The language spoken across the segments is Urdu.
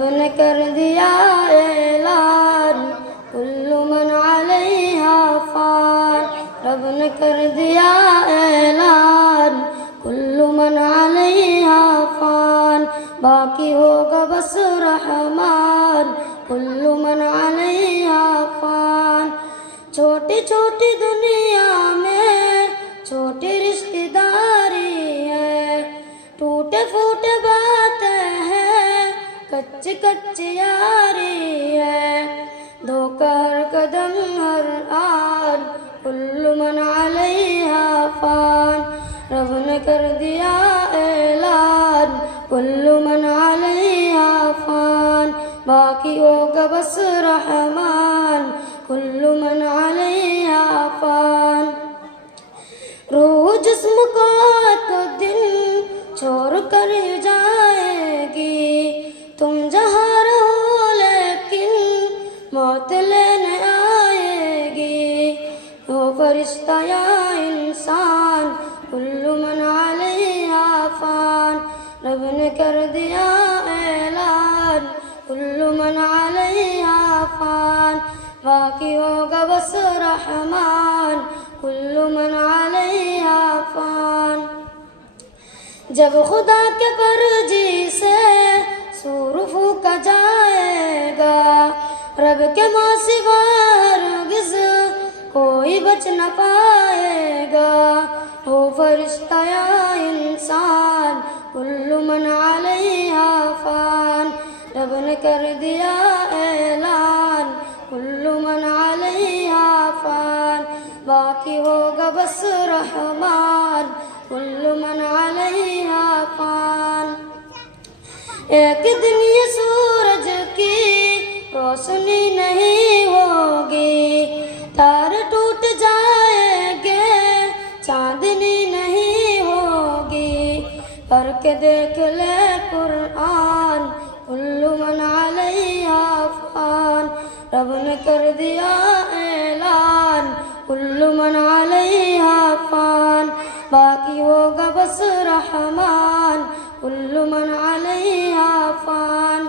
رب نے کر دیا اعلان کل من علیہا فان، رب نے کر دیا اعلان کل من علیہا فان، باقی ہوگا بس رحمان کل من علیہا فان۔ چھوٹی چھوٹی دنیا میں چھوٹی رشتہ داری ہے، ٹوٹے پھوٹے باتیں ہیں، کچی کچی یاری ہے، دھوکہ ہر قدم ہر آن کل من علیہا فان، رب نے کر دیا اعلان کل من علیہا فان، باقی ہوگا بس رحمان کل من علیہا فان۔ روح جسم کو ایک دن چھوڑ کر جائے گی، تم جہاں رہو لیکن موت لینے آئے گی، وہ فرشتہ یا انسان کل من علیہا فان، رب نے کر دیا اعلان کل من علیہا فان، باقی ہوگا بس رحمان کل من علیہا فان۔ جب خدا کے فرجی سے سور پھونکا جائے گا، رب کے ماں سوا ہرگز کوئی بچ نہ پائے گا، وہ فرشتہ یا انسان کل من علیہا فان، رب نے کر دیا اعلان کل من علیہا فان، باقی ہوگا بس رحمان کل من علیہا فان۔ ایک دن یہ سورج کی روشنی نہیں ہوگی، تارے ٹوٹ جائیں گے، چاندنی نہیں ہوگی، پڑھ کے دیکھ لے قرآن کل من علیہا فان، رب نے کر دیا اعلان کل من علیہا فان، باقی ہوگا بس رحمان کل من علیہا فان۔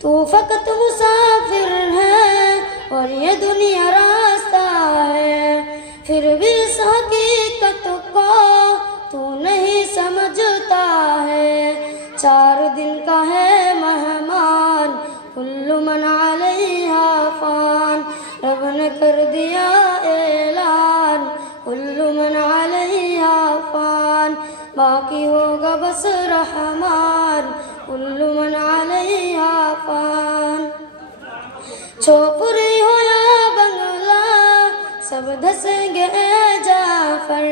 تو فقط مسافر ہے اور یہ دنیا راستہ ہے، پھر بھی اس حقیقت کو تو نہیں سمجھتا ہے، 4 دن کا ہے مہمان کل من علیہا فان، رب نے کر دیا اعلان کل من علیہا فان، باقی ہوگا بس رحمان کل من علیہا فان۔ چھوپڑی ہو یا بنگلہ سب دھسیں گے اے جعفر،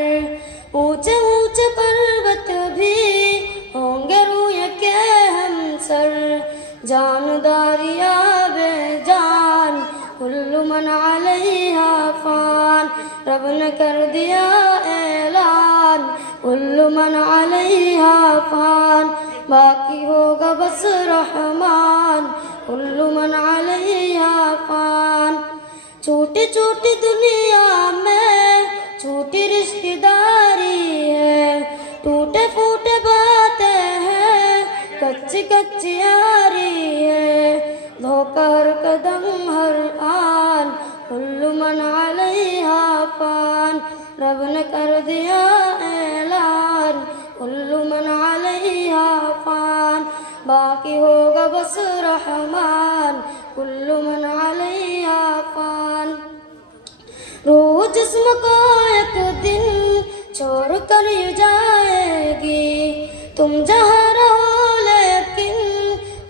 اونچے اونچے پروت بھی ہوں گے روئے کے ہم سر، جانداری آب جان کل من علیہا فان، رب نے کر دیا اعلان کل من علیہا فان، باقی ہوگا بس رحمان کل من علیہا فان۔ چھوٹی چھوٹی دنیا میں چھوٹی رشتہ داری ہے، ٹوٹے پھوٹے باتیں ہیں، کچی کچی یاری ہے، دھوکہ ہر قدم ہر آن کل من علیہا فان، رب نے کر دیا اعلان کل من علیہا فان، باقی ہوگا بس رحمان کل من علیہا فان۔ روح جسم کو ایک دن چھوڑ کر جائے گی، تم جہاں رہو لیکن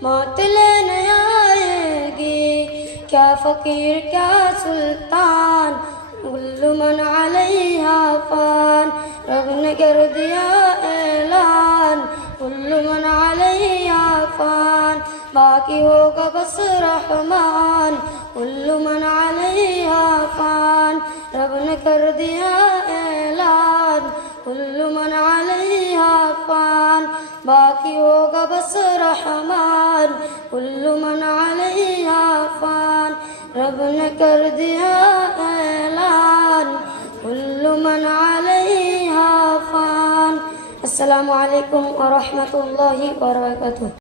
موت لینے آئے گی، کیا فقیر کیا سلطان کل من علیہا فان، رب نے کر دیا اعلان کل من علیہا فان، باقی ہوگا بس رحمان کل من علیہا فان، رب نے کر دیا اعلان کل من علیہا فان، باقی ہوگا بس رحمان کل من علیہا فان، رب نے کر دیا اعلان کل من علیہا فان۔ السلام علیکم ورحمۃ اللہ وبرکاتہ۔